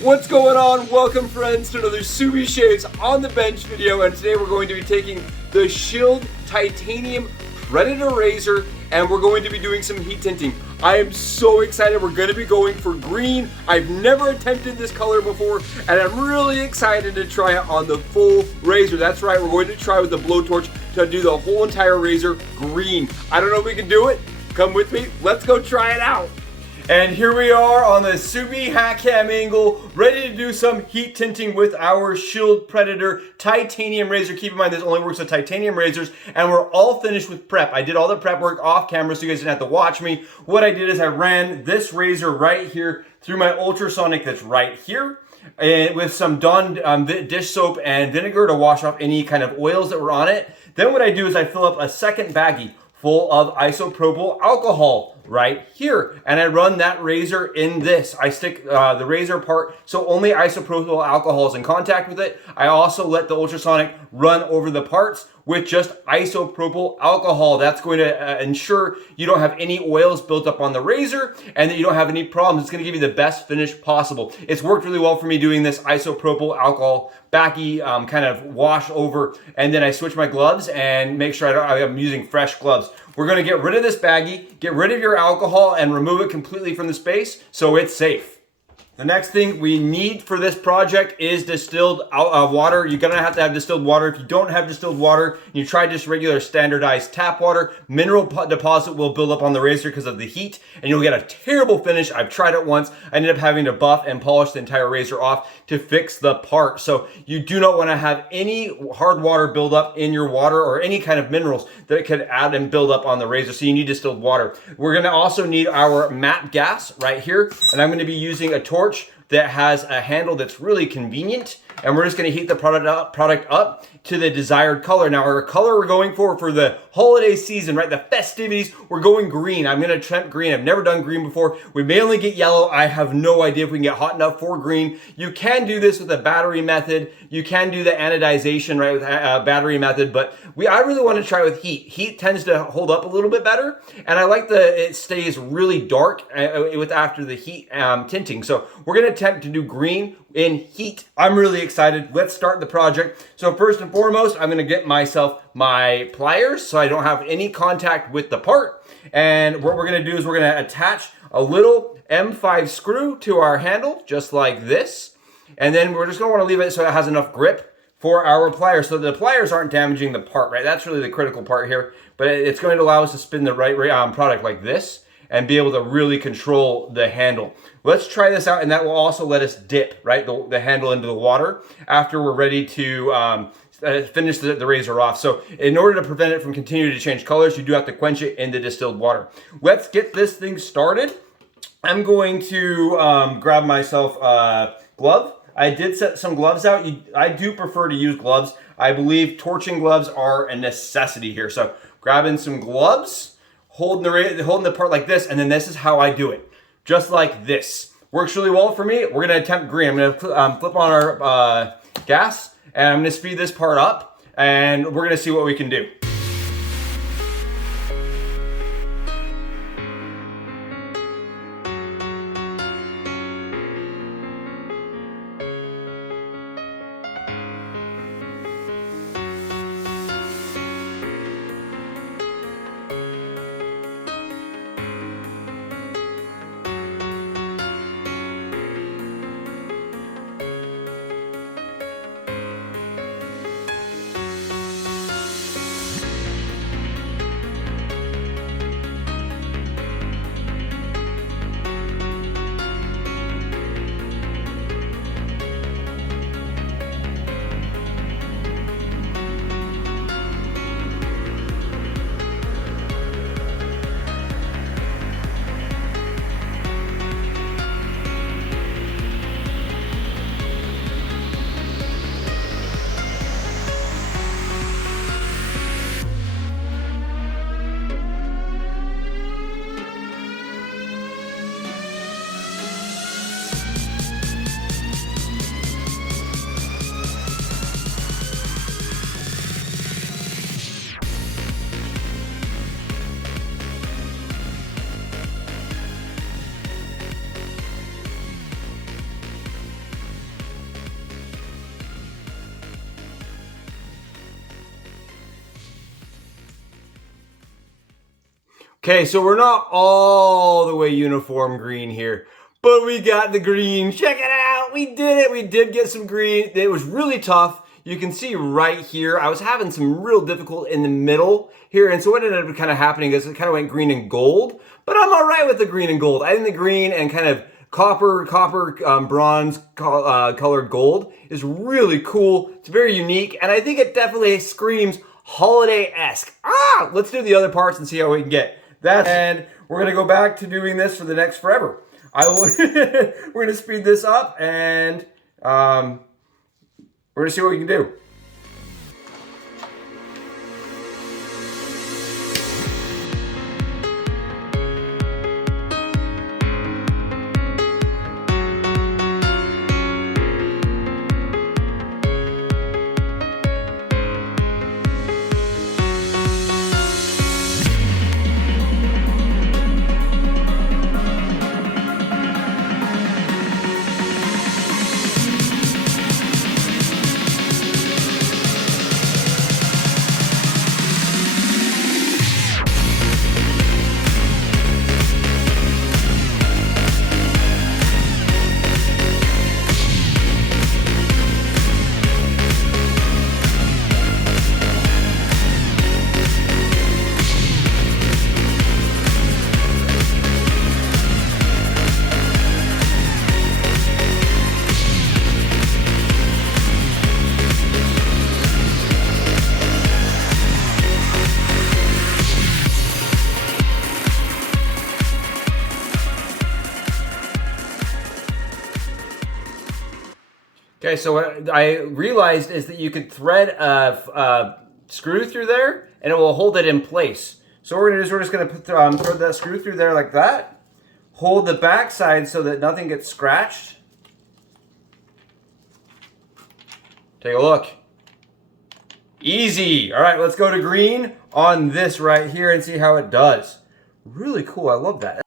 What's going on? Welcome friends to another Subi Shaves on the Bench video, and today we're going to be taking the Shield Titanium Predator Razor and we're going to be doing some heat tinting. I am so excited. We're going to be going for green. I've never attempted this color before and I'm really excited to try it on the full razor. That's right, we're going to try with the blowtorch to do the whole entire razor green. I don't know if we can do it. Come with me, let's go try it out. And here we are on the Subi hat cam angle, ready to do some heat tinting with our Shield Predator titanium razor. Keep in mind this only works with titanium razors, and we're all finished with prep. I did all the prep work off camera so you guys didn't have to watch me. What I did is I ran this razor right here through my ultrasonic that's right here, and with some Dawn dish soap and vinegar to wash off any kind of oils that were on it. Then what I do is I fill up a second baggie full of isopropyl alcohol right here, and I run that razor in this. I stick the razor part so only isopropyl alcohol is in contact with it. I also let the ultrasonic run over the parts with just isopropyl alcohol. That's going to ensure you don't have any oils built up on the razor and that you don't have any problems. It's going to give you the best finish possible. It's worked really well for me doing this isopropyl alcohol backy kind of wash over, and then I switch my gloves and make sure I'm using fresh gloves. We're going to get rid of this baggie, get rid of your alcohol, and remove it completely from the space so it's safe. The next thing we need for this project is distilled water. You're gonna have to have distilled water. If you don't have distilled water, you try just regular standardized tap water, mineral deposit will build up on the razor because of the heat, and you'll get a terrible finish. I've tried it once. I ended up having to buff and polish the entire razor off to fix the part. So you do not want to have any hard water build up in your water or any kind of minerals that could add and build up on the razor. So you need distilled water. We're gonna also need our matte gas right here, and I'm gonna be using a torch that has a handle that's really convenient, and we're just going to heat the product up to the desired color. Now our color we're going for the holiday season, right, the festivities, we're going green. I'm going to attempt green. I've never done green before. We may only get yellow. I have no idea if we can get hot enough for green. You can do this with a battery method. You can do the anodization, right, with a battery method, but I really want to try with heat. Heat tends to hold up a little bit better, and I like it stays really dark after the heat tinting. So we're going to attempt to do green in heat. I'm really excited. Let's start the project. So first and foremost, I'm going to get myself my pliers so I don't have any contact with the part. And what we're going to do is we're going to attach a little M5 screw to our handle, just like this. And then we're just going to want to leave it so it has enough grip for our pliers, so the pliers aren't damaging the part, right? That's really the critical part here. But it's going to allow us to spin the right product like this and be able to really control the handle. Let's try this out, and that will also let us dip, right, the handle into the water after we're ready to finish the razor off. So in order to prevent it from continuing to change colors, you do have to quench it in the distilled water. Let's get this thing started. I'm going to grab myself a glove. I did set some gloves out. I do prefer to use gloves. I believe torching gloves are a necessity here. So grabbing some gloves, holding the part like this, and then this is how I do it. Just like this. Works really well for me. We're gonna attempt green. I'm gonna flip on our gas, and I'm gonna speed this part up, and we're gonna see what we can do. Okay, so we're not all the way uniform green here, but we got the green. Check it out, we did it. We did get some green. It was really tough. You can see right here, I was having some real difficulty in the middle here, and so what ended up kind of happening is it kind of went green and gold, but I'm all right with the green and gold. I think the green and kind of copper, bronze colored gold is really cool. It's very unique, and I think it definitely screams holiday-esque. Let's do the other parts and see how we can get. And we're gonna go back to doing this for the next forever. We're gonna speed this up, and we're gonna see what we can do. Okay, so what I realized is that you could thread a screw through there and it will hold it in place. So what we're gonna do is we're just gonna put throw that screw through there like that. Hold the back side so that nothing gets scratched. Take a look. Easy. All right, let's go to green on this right here and see how it does. Really cool, I love that.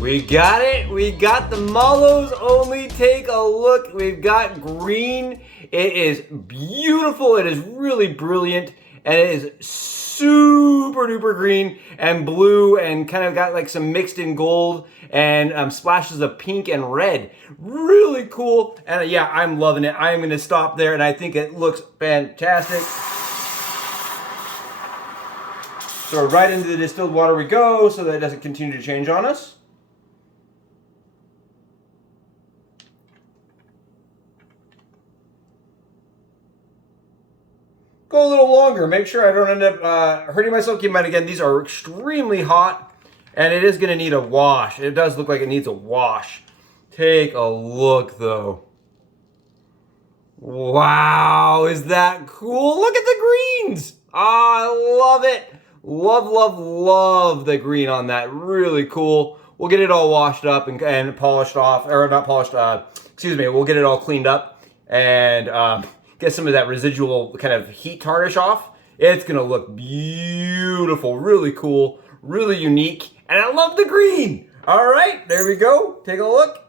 We got it. We got the mallows only. Take a look. We've got green. It is beautiful. It is really brilliant. And it is super duper green and blue and kind of got like some mixed in gold and splashes of pink and red. Really cool. And yeah, I'm loving it. I'm going to stop there and I think it looks fantastic. So right into the distilled water we go so that it doesn't continue to change on us. Go a little longer. Make sure I don't end up hurting myself. Keep in mind, again, these are extremely hot, and it is going to need a wash. It does look like it needs a wash. Take a look, though. Wow, is that cool? Look at the greens. I love it. Love, love, love the green on that. Really cool. We'll get it all washed up and polished off, or not polished, excuse me, we'll get it all cleaned up and get some of that residual kind of heat tarnish off. It's gonna look beautiful, really cool, really unique, and I love the green. All right, there we go. Take a look.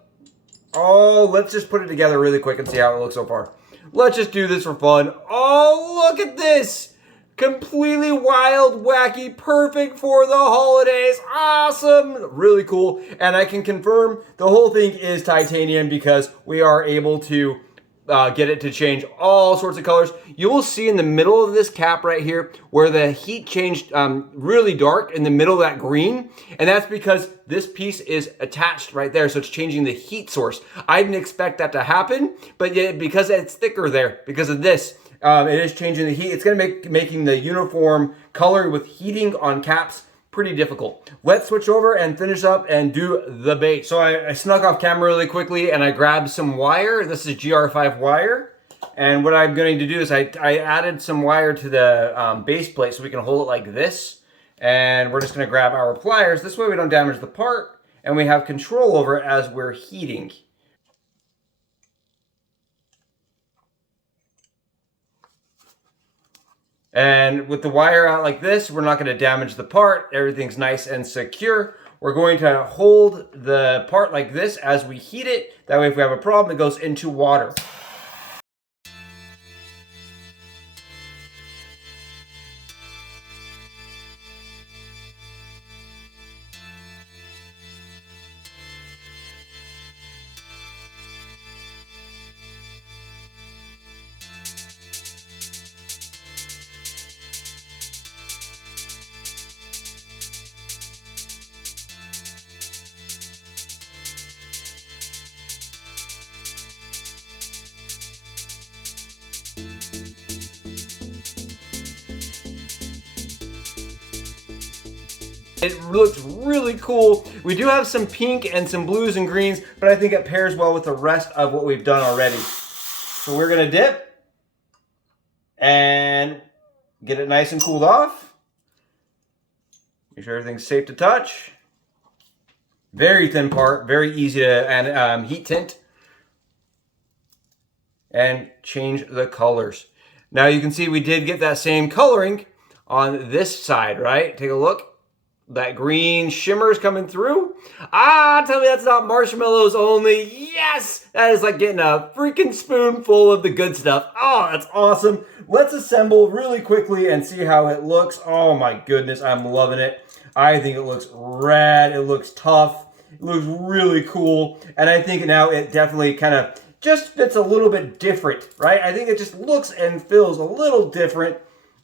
Oh, let's just put it together really quick and see how it looks so far. Let's just do this for fun. Oh, look at this. Completely wild, wacky, perfect for the holidays. Awesome, really cool. And I can confirm the whole thing is titanium because we are able to get it to change all sorts of colors. You will see in the middle of this cap right here where the heat changed really dark in the middle of that green, and that's because this piece is attached right there, so it's changing the heat source. I didn't expect that to happen, but yet because it's thicker there, because of this, it is changing the heat. It's going to making the uniform color with heating on caps pretty difficult. Let's switch over and finish up and do the base. So I snuck off camera really quickly and I grabbed some wire. This is GR5 wire. And what I'm going to do is I added some wire to the base plate so we can hold it like this. And we're just going to grab our pliers. This way we don't damage the part and we have control over it as we're heating. And with the wire out like this, we're not going to damage the part. Everything's nice and secure. We're going to hold the part like this as we heat it. That way if we have a problem, it goes into water. It looks really cool. We do have some pink and some blues and greens, but I think it pairs well with the rest of what we've done already. So we're gonna dip and get it nice and cooled off. Make sure everything's safe to touch. Very thin part, very easy to heat tint. And change the colors. Now you can see we did get that same coloring on this side, right? Take a look. That green shimmer's coming through. Ah, tell me that's not marshmallows only. Yes! That is like getting a freaking spoonful of the good stuff. Oh, that's awesome. Let's assemble really quickly and see how it looks. Oh my goodness, I'm loving it. I think it looks rad. It looks tough. It looks really cool. And I think now it definitely kind of just fits a little bit different, right? I think it just looks and feels a little different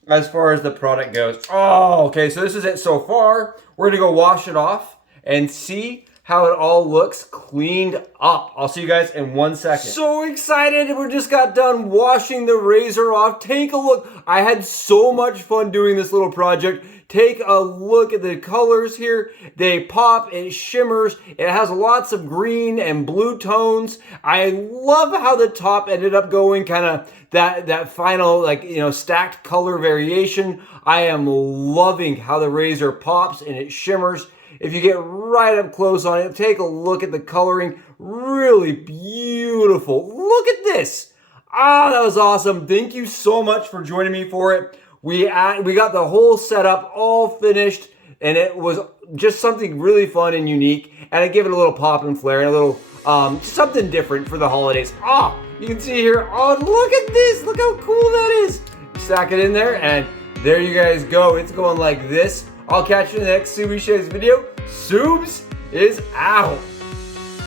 as far as the product goes. Oh, okay, so this is it so far. We're gonna go wash it off and see how it all looks cleaned up. I'll see you guys in 1 second. So excited, we just got done washing the razor off. Take a look. I had so much fun doing this little project. Take a look at the colors here. They pop, it shimmers. It has lots of green and blue tones. I love how the top ended up going kind of that final, like, you know, stacked color variation. I am loving how the razor pops and it shimmers. If you get right up close on it, take a look at the coloring. Really beautiful. Look at this. Ah, that was awesome. Thank you so much for joining me for it. We got the whole setup all finished, and it was just something really fun and unique. And I gave it a little pop and flair and a little something different for the holidays. Ah, you can see here. Oh, look at this! Look how cool that is. Stack it in there, and there you guys go. It's going like this. I'll catch you in the next SafetyRazor video. Subs is out.